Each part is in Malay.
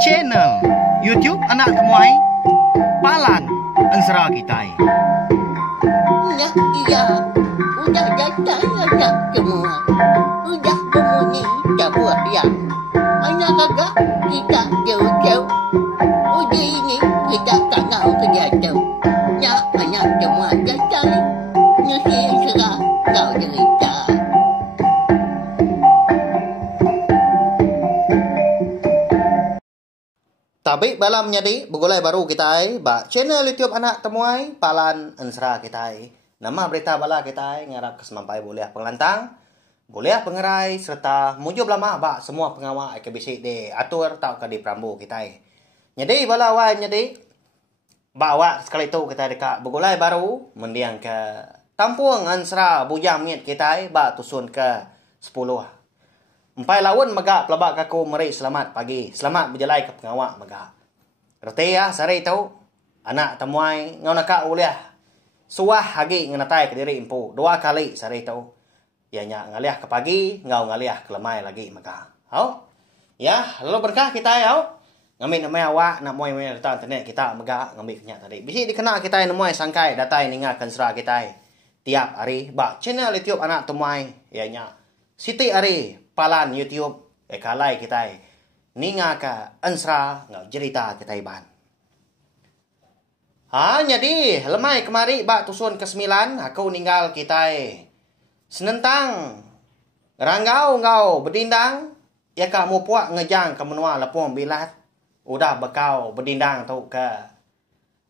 channel YouTube Anak Temuai Palan Ensera Kitai. Iya, udah datang anak semua. Udah berbunyi sebuah yang hanya kagak kita jauh-jauh. Uji ini kita kagak kejatuh. Ya, anak semua datang. Nusi serah kau cerita. Tapi balam jadi begulai baru kita ba channel YouTube Anak Temuai Palan Ensera kita. Nama berita bala kita ngarap kesemampai boleh pengelantang, boleh pengerai serta mujub lama ba semua pengawal KBC de atur tau ka di Prambu kita. Jadi bala wan jadi bawa sekali itu kita dekat begulai baru mendiang ke Tampung Ensera Bujang Miet kita ba tusun ke 10. Empai lawan megak pelabak kaku meri selamat pagi. Selamat berjalai ke pengawak megak. Reti ya sari tau. Anak temuai ngau nakak uliah. Suah hagi ngenatai ke diri impu. 2 kali sari tau. Ianya ngaliah ke pagi, ngau ngaliah ke lemai lagi megak. Hau? Ya, lalu berkah kita ya. Ngambil namanya awak nak muai-muai data internet kita megak ngambil kenyak tadi. Bisi dikenal kita namanya sangkai datai ningakan serah kita. Tiap hari bak channel YouTube Anak Temuai. Ianya Siti hari Palan YouTube kalai kita ninga ka Ensera ngau cerita kita iban. Jadi lemai kemari bak tusun ke-9 aku ninggal kita senentang ranggau ngau berdindang ya ka mu puak ngejang ke menua lepung bilat udah bekau berdindang tu ke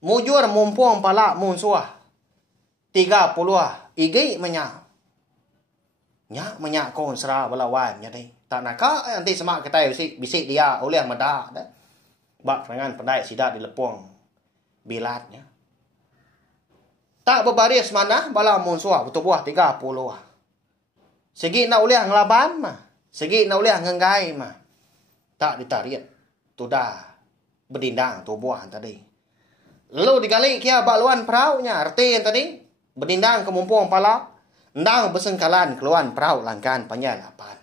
mujur mumpung pala mun suah 30 igi menyak nya menyak kon sera balawan jadi tak nak nanti semak kita bisik dia oleh meda dah bak dengan pendai sidat di lepung bilatnya tak berbaris mana bala mun suah betul buah 30 segi nak oleh ngelaban mah segi nak oleh ngenggai mah tak ditarik tu dah berdindang tu buah tadi lalu dikali kia baluan peraunya arti yang tadi berdindang ke mumpung pala ndang bersengkalan keluan perahu langkan penyalapan.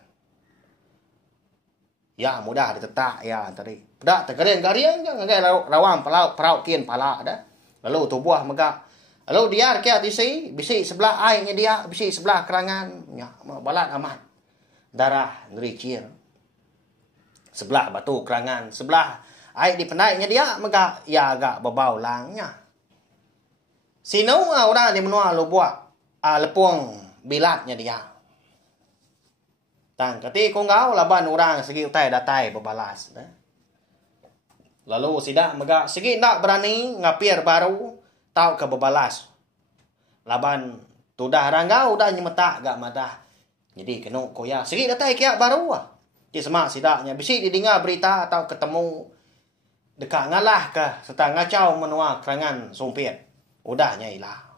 Ya mudah ditetak ya tadi. Pedak tergariang-gariang ngagai rawang perahu kian pala dah. Lalu tubuh megak. Lalu dia kia tisi bisi sebelah airnya dia, bisi sebelah kerangan. Ya balat amat. Darah ngericir. Sebelah batu kerangan, sebelah air di penaiknya dia megak ya agak bebau langnya. Sino orang di menua lu buat lepung bilatnya dia. Tang kati kongau laban orang segi utai datai berbalas. Lalu sidak megak segi nak berani ngapir baru tau ke berbalas. Laban tudah ranggau udah nyemetak gak madah. Jadi kena koya segi datai kiak baru ah. Di semak sidaknya bisi didengar berita atau ketemu dekat ngalah ke serta ngacau menua kerangan sumpit. Udahnya ilah.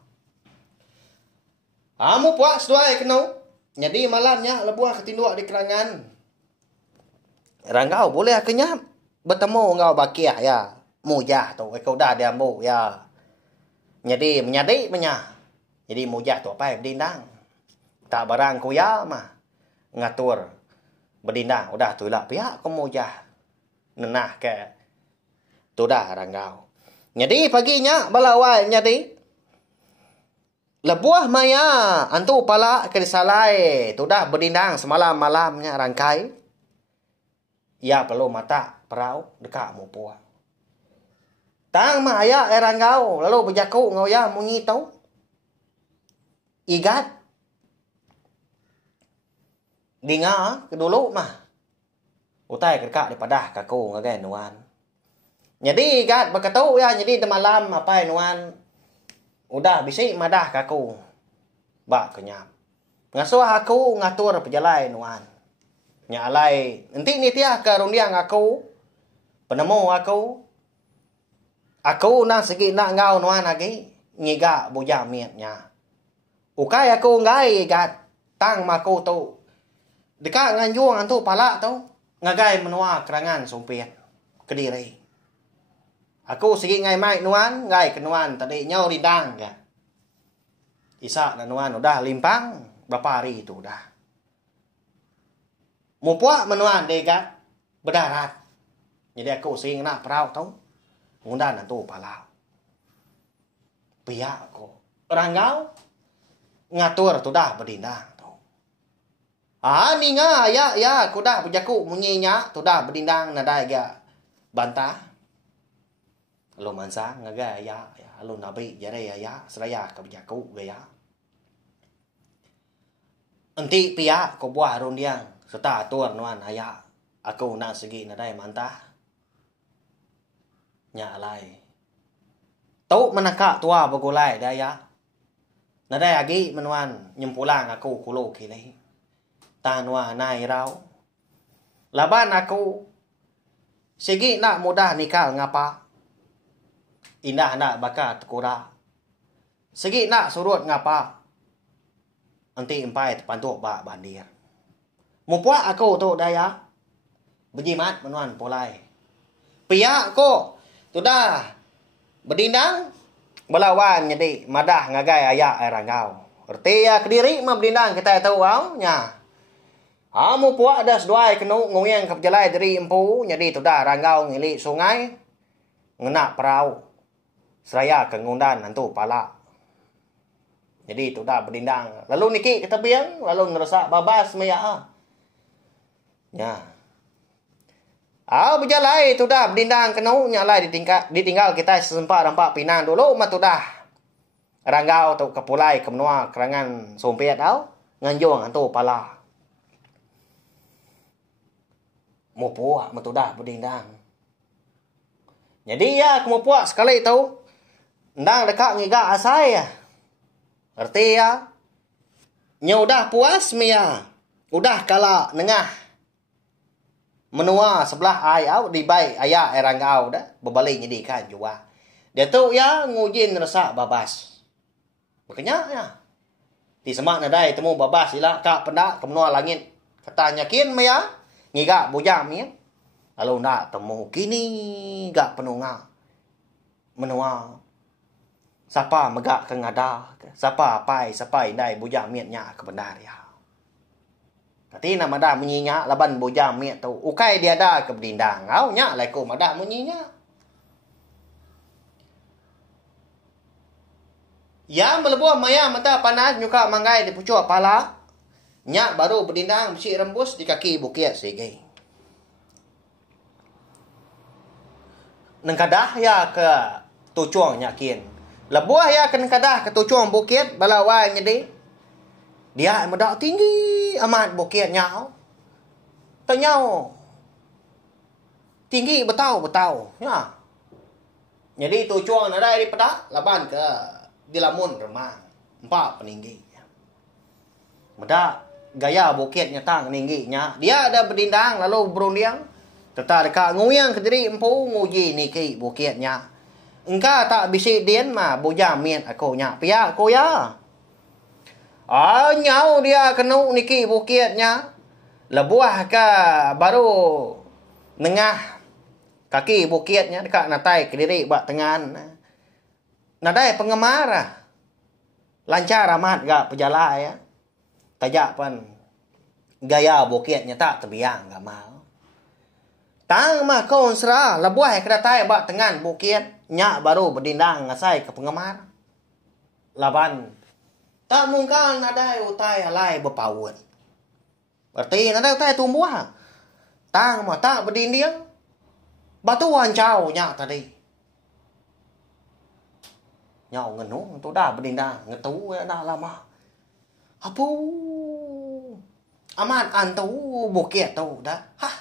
Amu puak seduai kena. Jadi malamnya lebuah ketinduk di kerangan. Ranggau boleh kenyap. Bertemu ngau bakiah ya. Mujah tu. Kau dah diambu ya. Jadi menyadi menyah. Jadi mujah tu apa berdindang. Tak barang kuya mah. Ngatur berdindang. Udah tu lah pihak kau mujah. Nenah ke. Tu dah ranggau. Jadi paginya balawal jadi. Lebuah maya antu pala ke disalai tu dah berdindang semalam malamnya rangkai. Ya perlu mata perau dekat mu puah. Tang maya ranggau lalu berjaku ngau ya munyi tau. Igat. Dinga ke dulu mah. Utai kerkak dipadah kaku ngagai nuan. Jadi igat berkatau ya jadi malam apa nuan. Udah bisik madah kaku. Bak kenyap. Ngasuh aku ngatur pejalai nuan. Nyalai. Nanti ni tiah ke rundiang aku. Penemu aku. Aku nak segi nak ngau nuan lagi. Ngiga bujang mietnya. Ukai aku ngai gat. Tang maku tu. Dekat nganjuang antu palak tu. Ngagai menua kerangan sumpit. Kediri. Aku segi ngai mai nuan, ngai ke nuan tadi nyau rindang ya. Isa na nuan udah limpang berapa hari itu udah. Mupuak menuan dekat berdarat. Jadi aku sing nak perau tau. Ngundan tu palau. Pihak ko. Ranggau ngatur tu dah berdindang tau. Ni nga ya ku dah berjaku munyinya tu dah berdindang nadai ga bantah. Lo mansa ngaga ya lo nabi jare ya seraya ka berjaku gaya. Enti pihak ko buah rundiang serta atur nuan haya. Aku nak segi nadai mantah. Nya alai. Tau menaka tua begulai daya. Nadai agi menuan nyempulang aku kulo kini. Tanwa nai rau. Laban aku segi nak mudah nikah ngapa. Indah nak baka tekura. Segi nak surut ngapa. Nanti empai tepantuk bak bandir. Mupuak aku tu daya. Berjimat menuan polai. Pihak ko tu dah berdindang belawan jadi madah ngagai ayak ranggau. Erti ya kediri mah berdindang kita tahu nya. Mu puak dah seduai kenu nguyang ke jalai dari empu jadi tu dah ranggau ngili sungai ngena perau. Seraya ke ngundan nantu pala. Jadi tu dah berdindang. Lalu niki ke tebiang lalu ngerasa babas maya. Nya. Berjalai tu dah berdindang kenu nyalai ditinggal kita sesempat rampak pinang dulu mah tu dah ranggau tu kepulai ke menua kerangan sompet au nganjung antu pala mau puak mah tu dah berdindang. Jadi ya mau puak sekali tu ndang dekat ngiga asai ya. Arti ya nya udah puas mia udah kala nengah menua sebelah ai au di bai aya ranggau dah berbalik jadi kan jua. Dia tu ya ngujin rasa babas. Makanya ya. Di semak nadai temu babas ila kak pendak ke menua langit. Katanya kin maya ngiga bujam ya. Lalu nak temu kini gak penunga. Menua. Siapa megak ke ngada, siapa pai dai bujam miatnya ke benar ya. Tapi nama dah menyinya laban bujam miat tu. Ukai dia dah ke berdindang. Au nya lai ko madah menyinya. Yang melebuh maya mata panas nyuka manggai di pucuk pala. Nya baru berdindang besi rembus di kaki bukit segi. Nengkadah ya ke tucuang nyakin. Lebuh ya ke nengkadah ke tucuang bukit balawai nyedi. Dia medak tinggi amat bukit nyau. Tanyau. Tinggi betau. Ya. Jadi tujuan ada di pedak laban ke di lamun remang. Empat peninggi. Medak gaya bukitnya tang tingginya. Dia ada berdindang lalu berundiang. Tetap dekat nguyang ke diri empu nguji niki bukitnya. Engkau tak bisik dian mah bujam miat aku nya. Pihak aku ya. Nyau dia kenu niki bukitnya. Lebuah ke baru nengah kaki bukitnya dekat natai ke diri bak tengan. Nadai pengemar. Lancar amat gak pejalan ya. Tajak pan gaya bukitnya tak terbiang gak mau. Tang mah kau serah lebuah ke natai bak tengan bukit. Nyak baru berdindang ngasai ke pengemar. Laban tak mungkin nadai utai alai berpawut. Berarti nadai utai tumbuh. Tang mah tak berdinding. Batuan jauh nyak tadi. Nyau ngenu tu dah berdindang. Ngetu ya dah lama. Apu. Amat antu bukit tu dah. Hah.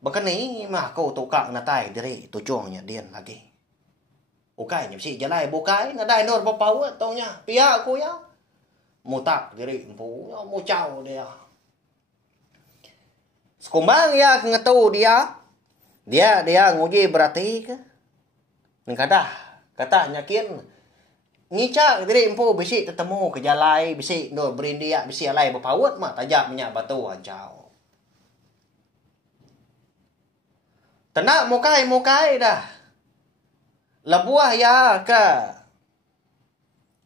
Begini mah kau tukang natai diri tujuannya dian lagi. Ukai nyep si jalai bukai nadai nur berpawut tau nya. Pihak aku ya. Mutak diri empu, mau caw dia. Sekumbang ya ngetu dia. Dia nguji berarti ke. Nengkadah katanya kin ngicak diri empu bisi ketemu ke jalai bisi nur berindia bisi alai berpawut mah tajak minyak batu hancau. Tenak mukai dah. Lebuah ya ke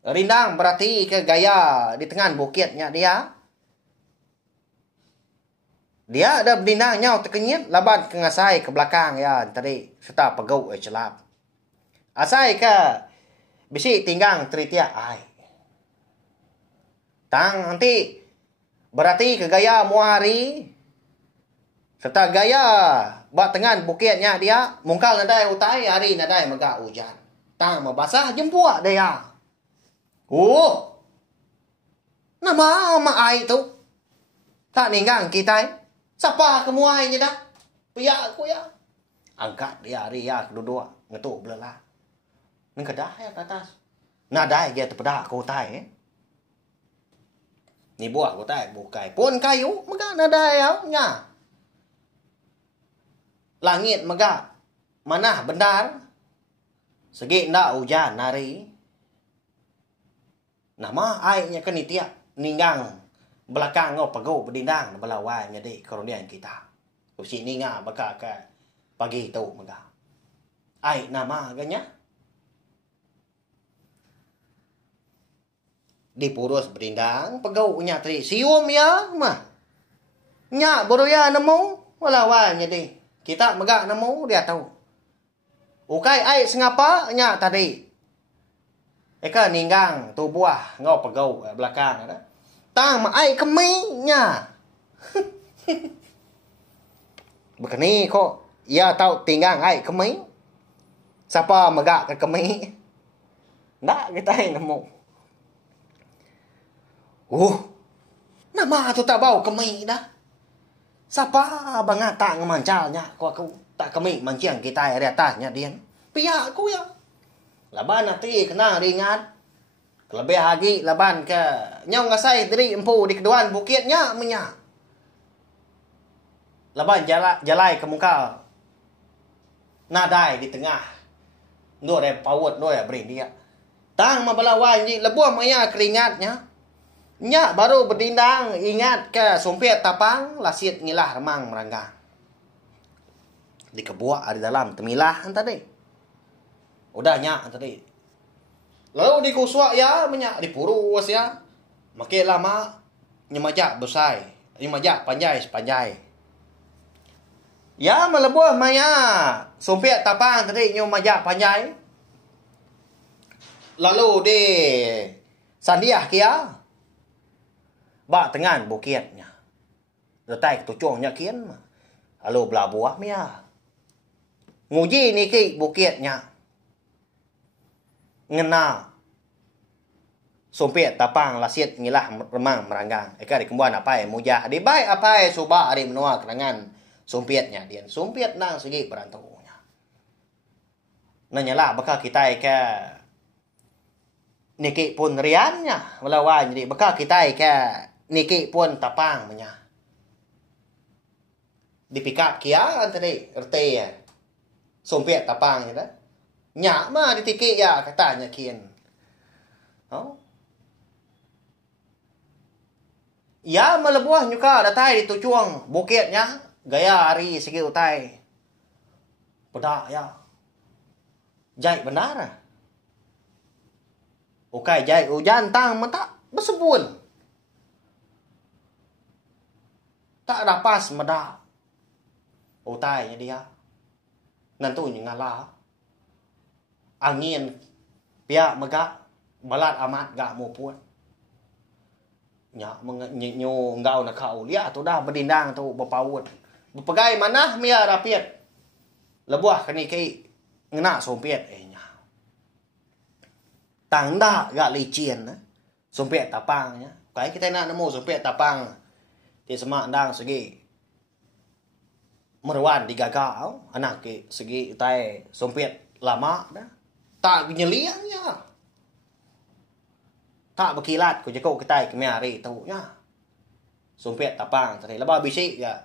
rindang berarti ke gaya di tengah bukitnya dia. Dia ada berdindang nyau terkenyit laban ke ngasai ke belakang ya tadi serta pegau celap. Asai ke bisi tinggang teritia ai. Tang nanti berarti ke gaya muari serta gaya buat tengan bukitnya dia mungkal nadai utai hari nadai megak hujan. Tang membasah jempua dia. Nama ai tu. Tak ninggang kita. Siapa kemuainya dah? Piak aku ya. Angkat dia hari ya kedua ngetuk belalah. Neng kedah ya ke atas. Nadai dia terpedak aku tai. Ni buah aku tai bukai pun kayu megak nadai ya nya. Langit megak manah bendar. Segi ndak hujan hari. Nama ainya kan tiap ninggang belakang ngau pegau berdindang belawai nyadi koronian kita. Kusi ninga baka ke pagi tu megak. Ai nama agaknya di purus berdindang pegau nya tri sium ya mah. Nya boroya nemu belawai nyadi. Kita megak nemu dia tahu. Ukai ai sengapa nya tadi. Eka ninggang tu buah ngau pegau belakang ada. Tang ma ai keminya. Begini kok ia tahu tinggang ai kemi. Siapa megak ke kemi? Ndak kita nemu. Nama tu tak bau kemi dah. Siapa bang tak ngemancalnya kok aku tak kemi manciang kita di atasnya dia. Pihak aku ya. Laban nanti kena ringan. Lebih lagi laban ke nyong ngasai dari empu di keduan bukitnya menya. Laban jalai ke muka. Nadai di tengah. Nur ada pawut nur ya beri dia. Tang mabalawan ni lebuh maya keringatnya. Nya baru berdindang ingat ke sumpit tapang lasit ngilah remang meranggang. Di kebuak ada dalam temilah tadi. Udah nya tadi. Lalu di kuswak ya menyak di purus ya. Makin lama nyemajak besai, nyemajak panjai sepanjai. Ya melebuh maya sumpit tapang tadi nyemajak panjai. Lalu di sandiah kia bak tengan bukitnya. Letai ketucungnya kian. Lalu belah buah mia. Nguji ni ki bukitnya. Ngena sumpit tapang lasit ngilah remang meranggang. Eka di kembuan apa mujah. Di baik apa subah di menua kenangan sumpitnya dia. Sumpit nang segi berantunya. Nanya bakal kita ke niki pun riannya melawan jadi bakal kita ke niki pun tapang menya. Dipikap kia tadi RT ya. Sumpit tapang ya. Nyak mah ditiki ya katanya kian. Oh. Ya melebuah nyuka datai di tujuang bukitnya gaya hari segi utai. Pedak ya. Jai benar. Ukai jai hujan tang mata bersebun. Tak dapas medak. Utainya dia. Nantunya ngalah. Angin pihak megak balat amat gak mau pun. Nya mengenyo engkau nak kau lihat tu dah berdindang tu berpaut. Berpegai mana mia rapiat. Lebuah kini kai ngena sumpit nya. Tang dah gak licin sumpit tapangnya. Kai kita nak nemu sumpit tapang di semak ndang segi merwan digagau anak ke segi tai sumpit lama dah. Tak nyeliangnya. Tak berkilat ku jeko kita ke hari tu nya. Sumpit tapang tadi laba bisik ya.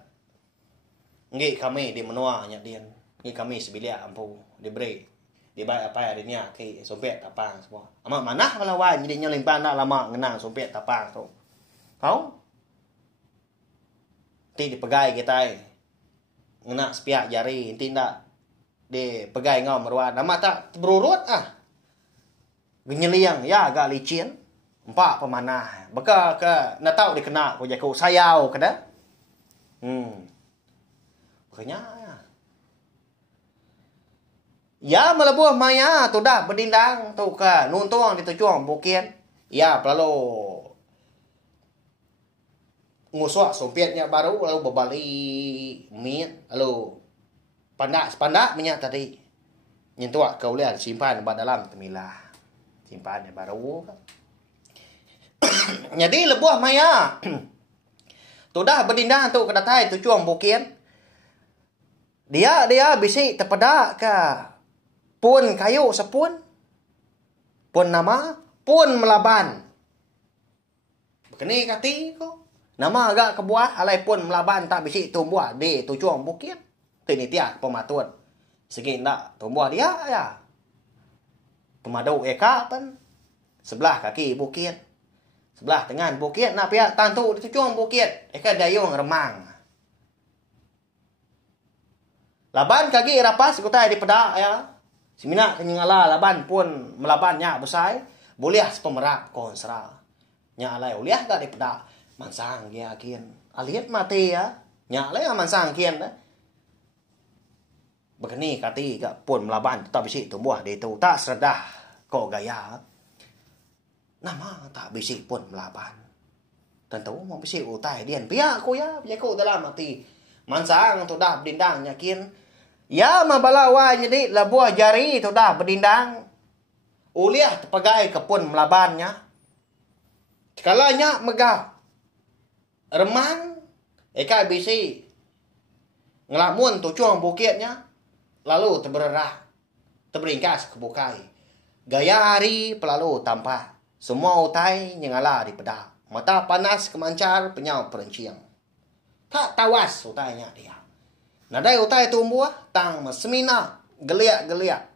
Ngi kami di menua nya dia. Ngi kami sebilia ampu diberi. Di baik apa adanya ke sumpit tapang semua. Ama manah melawan jadi nyelimpan nak lama ngenang sumpit tapang tu. Tahu? Ti dipegai kita. Ngena sepiak jari tindak di pegai ngau merwan nama tak berurut genyeliang ya agak licin empat pemanah beka ke na tahu dikena ko jaku sayau kada Makanya ya melebuh maya tu dah berdindang tu ka nuntuang ditujuang bukian. Ya lalu ngusuk sompiatnya baru lalu berbalik min lalu pandak minyak tadi nyentuak kau lihat simpan di dalam temilah simpan baru. Jadi lebuh maya tu dah berdindang tu kedatai tu cuang bukian. Dia bisi terpedak ke pun kayu sepun pun nama pun melaban. Begini kati ko. Nama agak kebuah alai pun melaban tak bisi tumbuh di tu cuang bukian. Ini tiak pematun. Segi nak tumbuh dia ya. Pemadu eka pan sebelah kaki bukit. Sebelah tengah bukit nak pihak tantu di tujuan bukit. Eka dayung remang. Laban kaki rapas kutai di pedak ya. Semina kenyangala laban pun melabannya besai. Boleh pemerak konsra. Nya alai uliah gak di pedak. Mansang dia kian. Aliat mati ya. Nya alai mansang kian dah. Begini kati gak pun melaban tak bisi tumbuh di tu tak seredah kok gaya. Nama tak bisi pun melaban. Tentu mau bisi utai dian pihak ku ya pihak ku dalam mati. Mansang tu dah berdindang yakin. Ya mabalawa jadi lah buah jari tu dah berdindang. Uliah terpagai ke pun melabannya. Sekalanya megah remang eka bisi ngelamun tu cuang bukitnya. Lalu terbererah, terberingkas ke bukai. Gaya hari pelalu tampak. Semua utai nyengala di pedak. Mata panas kemancar penyau perenciang. Tak tawas utainya dia. Nadai utai tumbuh, tang semina geliak-geliak.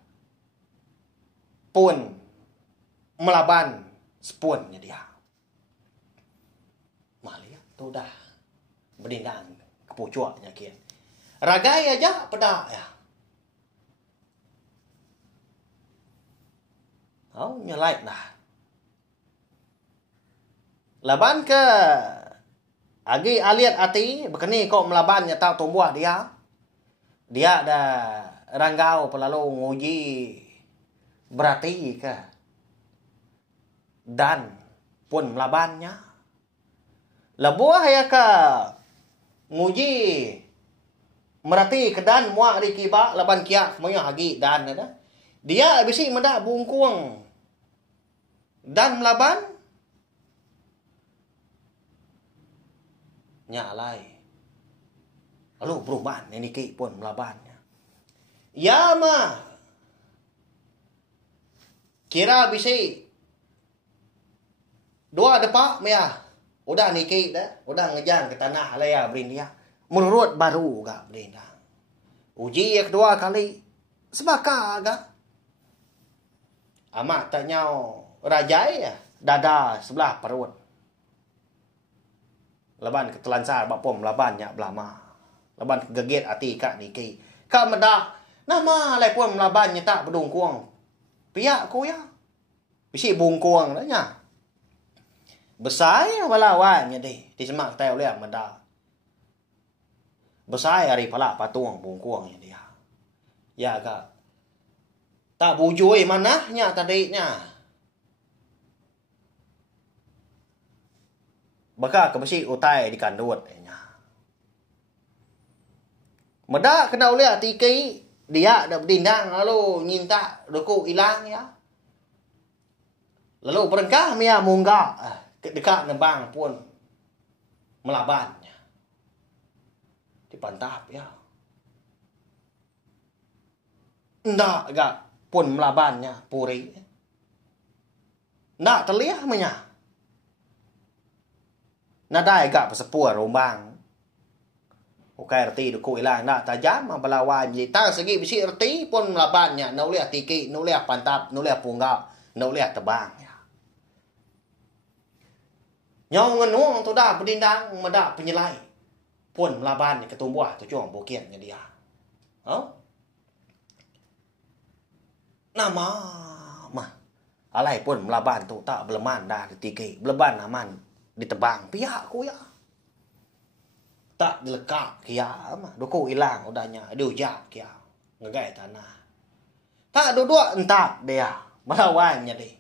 Pun melaban sepunnya dia. Malia tu dah berdindang kepucuaknya kian. Ragai aja pedak ya. Oh, nyelait lah. Laban ke agi aliat ati bekeni kok melabannya tak tumbuh dia. Dia ada ranggau pelalu nguji berarti ke. Dan pun melabannya. Lebuah ya ke nguji merati ke dan muak di kiba laban kiak moyo hagi dan ada. Dia bisi mendak bungkuang dan melaban nyalai. Lalu perubahan ini ki pun melabannya. Ya mah kira bisi dua depak mea. Udah niki dah, udah ngejang ke tanah laya berindia. Menurut baru gak berindia. Uji yang kedua kali sebaka gak. Amat tanyau rajai ya, dada sebelah perut. Laban ketelansar bapom labannya belama. Laban geget hati kak niki. Kak medak nama lai pun melabannya tak berdungkuang. Pihak ku ya. Bisi bungkuang dah nya. Besar walawannya deh. Di semak tayo lihat medak. Besar hari pala patung bungkuangnya dia. Ya kak. Tak bujui manahnya tadinya. Baka kebesi utai di kandut. Medak kena uliah tiki. Dia dah berdindang lalu nyinta duku hilang ya. Lalu perengkah mia munggah. Dekat nembang pun melabannya. Dipantap ya. Ndak gak pun melabannya puri. Ndak terlihat menya. Nadai gak pesepua rombang. Okai reti duku ilang ndak tajam belawan ji. Tang segi bisi reti pun melabannya. Nuliah tiki, nuliah pantap, nuliah punggak, nuliah tebang ya. Nyong ngenuang tu dah berdindang medak penyelai. Pun melaban ketumbuh tu cuang bukiannya dia. Oh? Nama mah. Alai pun melaban tu tak beleman dah ditiki. Beleban aman ditebang pihak ku ya. Tak dilekap kia mah. Duku hilang udahnya. Diujak kia. Ngegai tanah. Tak duduk entah dia. Melawannya deh.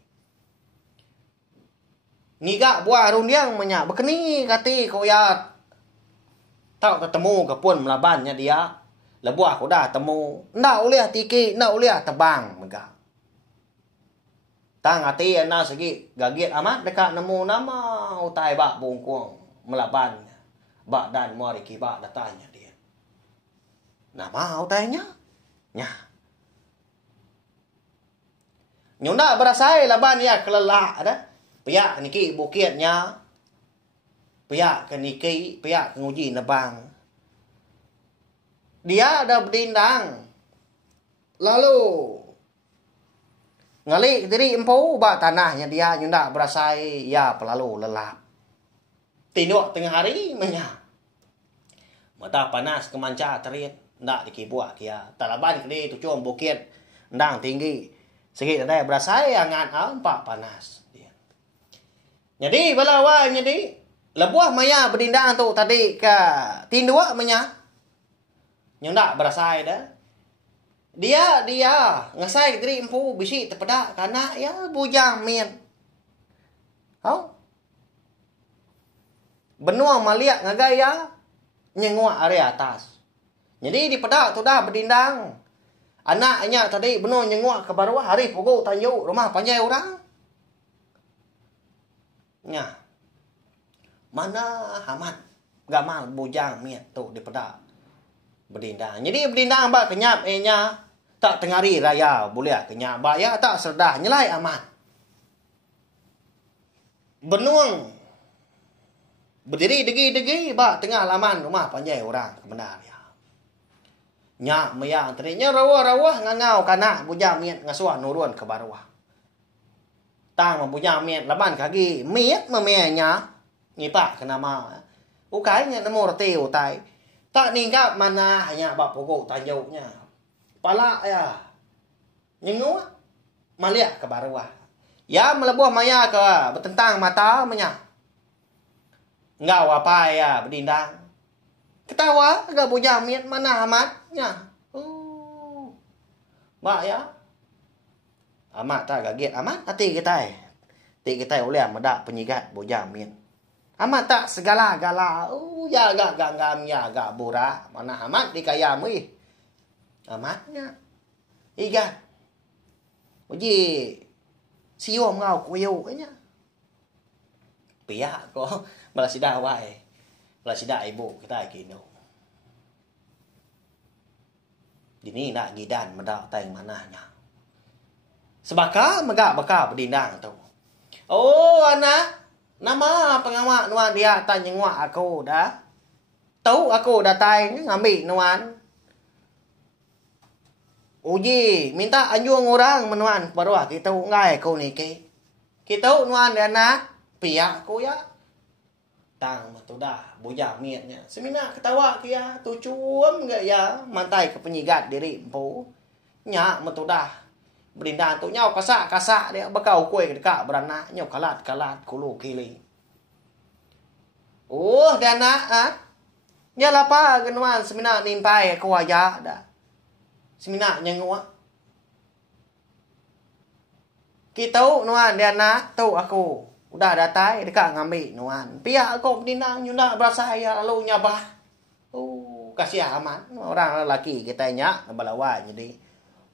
Ngigak buah rundiang menyak. Bekeni kati koyat. Tak ketemu kepun melabannya dia. Lebuah ko dah temu. Ndak ulih tiki. Ndak ulih tebang. Megak. Tang hati ana segi gagit amat dekat nemu nama utai bak bungkuang melaban bak dan mari ki bak datanya dia. Nama utainya? Nya. Nyunda berasai laban ya kelelak ada. Piak niki bukitnya. Piak ke niki, piak ke nguji nebang. Dia ada berdindang. Lalu ngalik diri empu bak tanahnya dia nyunda berasai ya pelalu lelap. Tinduk tengah hari menya. Mata panas kemanca terit ndak dikibuak kia. Talaban kedi tu cum bukit ndang tinggi. Segi ada berasai angan ampak panas dia. Jadi balawa jadi lebuah maya berdindang tu tadi ke tinduk menya. Nyunda berasai dah. Dia ngasai diri empu bisi terpedak karena ya bujang mien. Hau? Benua maliak ngagaya nyengua area atas. Jadi di pedak tu dah berdindang. Anaknya tadi benua nyengua ke bawah hari pukul tanjuk rumah panjai orang. Nya. Mana hamat gamal bujang mien tu di pedak. Berdindang. Jadi berdindang bak kenyap nya. Tak tengari raya boleh kenyap bak ya tak serdah nyelai aman. Benuang. Berdiri degi-degi bak tengah laman rumah panjai orang kebenar ya. Nyak meyang terinya rawah-rawah ngangau kanak bujang miet ngasuah nurun ke barwah. Tang membujang miet laban kaki miet memenya ngipak kenama. Ukainya nemu reti utai. Tak ningkap mana hanya bak pokok tanjuknya. Pala ya. Nyengu maliak ke barwah. Ya melebuh maya ke bertentang mata menya. Ngau apa ya berdindang. Ketawa agak bujang miet mana amatnya. Mak ya. Amat tak gaget amat hati kita. Hati kita oleh medak penyigat bujang miet. Amat tak segala-gala. Ya agak ganggam ya agak bura. Mana amat dikayam ih. Amatnya. Iga. Uji. Siom ngau kuyu nya. Pihak ko malasida wae. Malasida ibu kita kino. Dini nak gidan medak tang mananya. Sebaka megak baka berdindang tu. Oh anak. Nama pengamak nuan dia tanya ngak aku dah. Tahu aku datang ngambil nuan. Uji minta anjung orang menuan baruah kita ngai aku ni ke. Kita nuan dia nak pihak aku ya. Tang tu dah bujang mietnya. Semina ketawa kia tu cuam enggak ya mantai ke penyigat diri empu. Nyak metu dah. Berindang tu nyau kasak-kasak dia bekau kuih dekat beranak nyau kalat-kalat kulu kili. Oh dia nak ah. Nya lapa genuan semina nimpai aku aja dah. Semina nyengua. Kita nuan dia nak tu aku. Udah datai dekat ngambil nuan. Pihak aku berdindang nyunda berasa ya lalu nyabah. Kasih amat orang lelaki kita nyak balawan jadi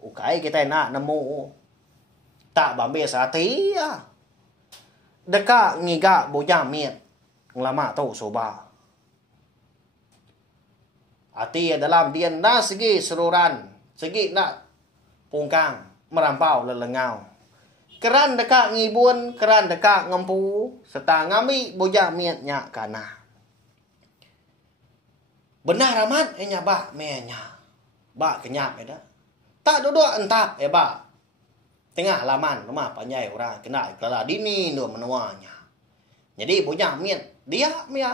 ukai kita nak nemu tak bambe sati ya. Dekat ngigak bujang miet ngelama tu soba. Hati dalam dian dah segi seruran, segi nak pungkang merampau lelengau. Keran dekat ngibun, keran dekat ngempu, serta ngami bujang miet nyak kana. Benar amat enya bak menya. Bak kenyap eda. Tak duduk entap bak. Tengah laman rumah panjai orang kena kelala dini nu menuanya. Jadi bujang miet dia mia.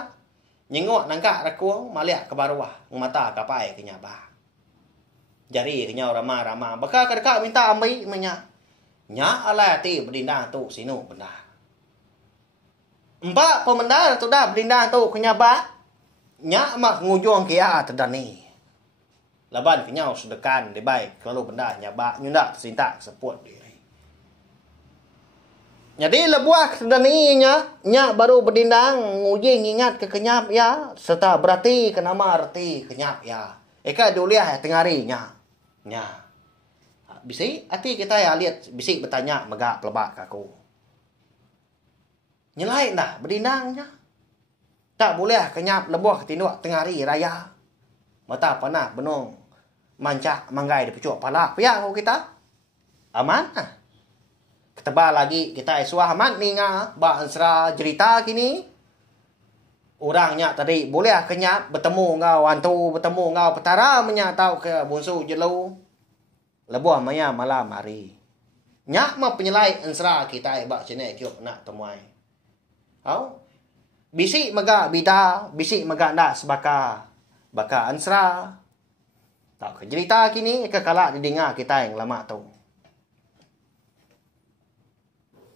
Nyengok nangkak rakuang maliak ke barwah mata kapai kenya bak. Jari kenya ramah-ramah. Baka kedekak minta ambil menya. Nya ala ti berdindang tu sinu benar. Empat pemendar tu dah berdindang tu kenya bak. Nya mak ngujung kia terdani. Laban kenyau sedekan di baik kalau benda nyabak nyundak tersintak seput diri. Jadi lebuah terdani nya baru berdindang nguji ingat ke kenyap ya serta berarti ke nama arti kenyap ya. Eka duliah tengari nya. Bisi hati kita ya lihat bisi bertanya megak pelebak aku. Nyelai dah berdindangnya. Tak boleh kenyap lebuh ketinduk tengari raya. Mata panah benung mancak manggai di pucuk palak. Piak aku kita. Aman. Ketebal lagi kita suah aman ni nga. Bak ansra cerita kini. Orangnya tadi boleh kenyap bertemu ngau hantu bertemu ngau petara menyatau ke bunsu jelu. Lebuh maya malam hari. Nyak mah penyelai ansra kita bak cene kiok nak temuai. Au. Bisik mega bida, bisik mega ndak sebaka. Baka ansra. Tak ke cerita kini ke kalak didengar kita yang lama tu.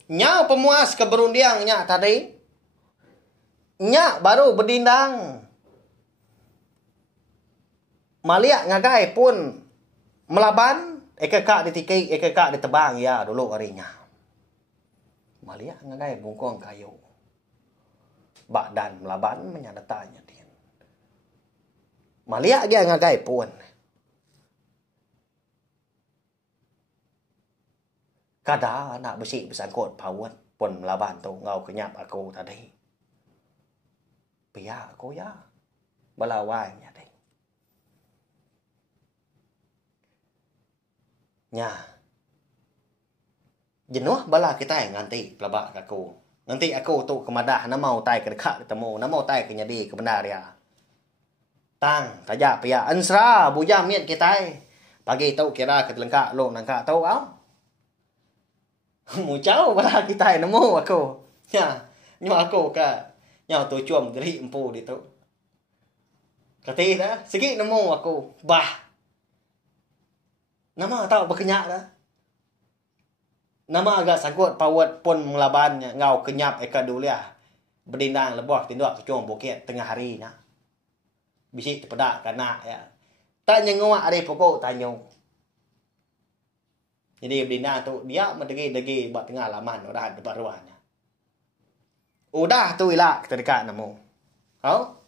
Nya pemuas keberundiang nya tadi. Nya baru berdindang. Maliak ngagai pun melaban. Eka kak ditikai, eka kak ditebang ya dulu harinya. Maliak ngagai bungkong kayu. Bak dan melaban menyadatanya dia. Maliak dia ngagai pun. Kada nak besi bersangkut pawat pun melaban tu ngau kenyap aku tadi. Pia aku ya. Balawainya deh. Nya. Jenuh bala kita yang nganti pelabak aku. Nanti aku tu kemadah na mau tai ke dekat ketemu, na mau tai ke nyadi ke benar ya. Tang, tajak pia ansra bujang miet kita. Pagi tu kira ke lengkak lo nangka tu au. Mu chau bala kita nemu aku. Ya, nyo aku ka nyo tu cuam diri empu di tu. Kati dah, sikit nemu aku. Bah. Nama tahu berkenyak dah. Nama agak sangkut pawat pun melabannya ngau kenyap eka duliah. Berdindang lebuh tinduk kecung bukit tengah hari nya. Bisi terpedak kana ya. Tak nyenguak ada pokok tanyung. Jadi berdindang tu dia mendegi-degi buat tengah laman udah depan ruahnya. Udah tu ilak terdekat nemu. Hau?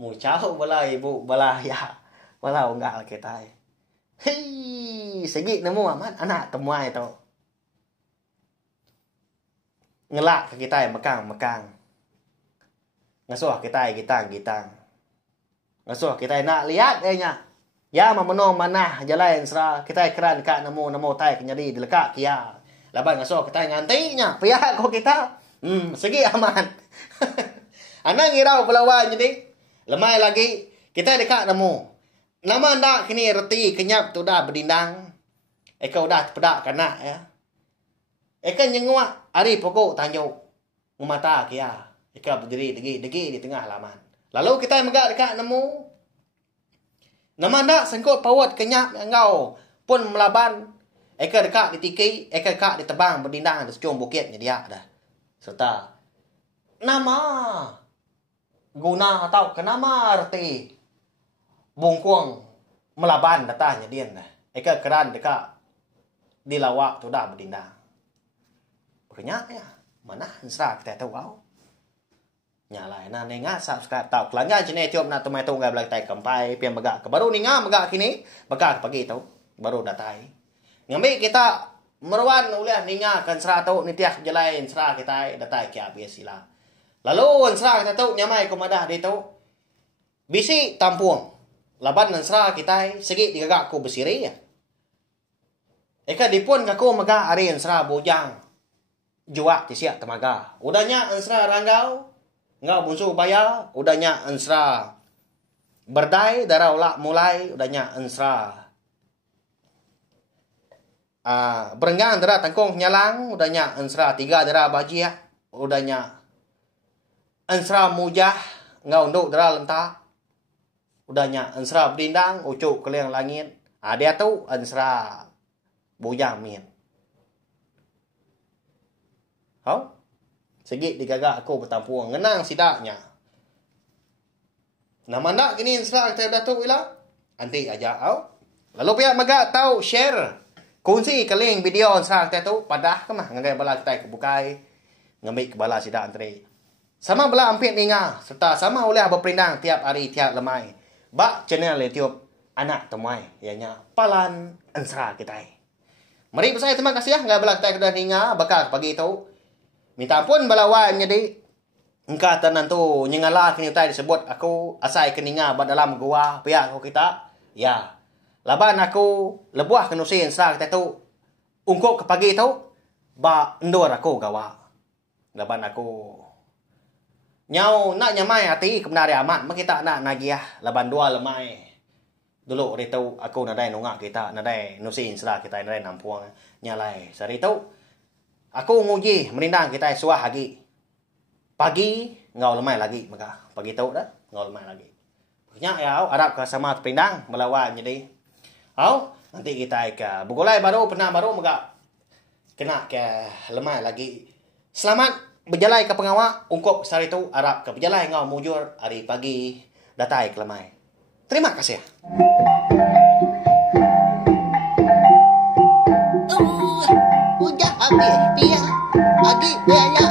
Mu cau bala ibu bala ya. Bala unggal kita. Hei, segi nemu amat anak temuai tu. Ngelak ke kita mekang. Ngasuh kita gitang. Ngasuh kita nak lihat nya. Ya memenong manah jalan sera kita keran dekat nemu tai kenyadi dilekak kia. Laban ngasuh kita ngantinya pihak ko kita. Segi aman. Anak ngirau pelawan jadi. Lemai lagi kita dekat nemu. Nama ndak kini reti kenyap tu dah berdindang. Eka udah terpedak kanak ya. Eka nyenguak hari pokok tanjuk. Memata kia. Eka berdiri degi di tengah halaman. Lalu kita megak dekat nemu. Nama ndak sengkut pawat kenyap engkau pun melaban. Eka dekat ditiki, eka kak ditebang berdindang di secung bukitnya dia dah. Serta nama guna atau kenama reti bungkuang melaban datanya dia dah. Eka keran dekat di lawak tu dah berdindang. Berkenyak ya. Mana ansra kita tahu kau. Nyala na nenga subscribe tau kelanggan channel YouTube na tumai tu ngai belak tai kampai pian bagak ke baru ninga bagak kini bagak pagi tau baru datai. Ngambil kita meruan ulah ninga kan sera tau nitiah jelain sera kita datai kia biasila. Lalu sera kita tau nyamai komadah di tau. Bisi tampung. Laban nan sera kita segi digagak ko besiri ya. Eka dipun kako maga ari sera bojang. Juak tisiak temaga. Udahnya sera ranggau. Ngau bunsu bayar. Udahnya sera berdai darah ulak mulai. Udahnya sera berenggang darah tangkung nyalang. Udahnya sera 3 darah bajia. Udahnya sera mujah. Ngau unduk darah lentak. Udahnya ansra berdindang, ucuk ke liang langit. Dia tu ansra bujang min. Hau? Segi digagak aku bertampuang. Ngenang sidaknya. Nama nak kini serak kita Datuk ila. Nanti aja au. Lalu pihak maga tahu share. Kunci ke link video serak kita tu padah ke mah ngagai bala kita kebukai. Ngambil ke bala sidak antri. Sama bala ampit ninga serta sama oleh berperindang tiap hari tiap lemai. Bak channel YouTube Anak Temuai ianya Palan Ansra kita. Mari bersama terima kasih ya ngagai bala kita kedah ninga bakal pagi tu. Minta ampun bala wan jadi engkau tanan tu nyengala kini utai disebut aku asai keninga bak dalam gua pihak aku kita. Ya. Laban aku lebuah kenusin sa kita tu ungkuk ke pagi tu ba endor aku gawa. Laban aku nyau nak nyamai hati kebenari amat mak kita nak nagiah laban dua lemai. Dulu hari tu aku nadai nungak kita nadai nusin sa kita nadai nampuang nyalai. Sari tu aku nguji merindang kita suah lagi. Pagi ngau lemai lagi maka pagi tu dah ngau lemai lagi. Nya ya Arab ke sama pindang melawan jadi. Au nanti kita ke bugolai baru pernah baru maka kena ke lemai lagi. Selamat berjalan ke pengawak ungkop sari tu Arab ke berjalan ngau mujur hari pagi datai ke lemai. Terima kasih. Udah habis dia. Lagi dia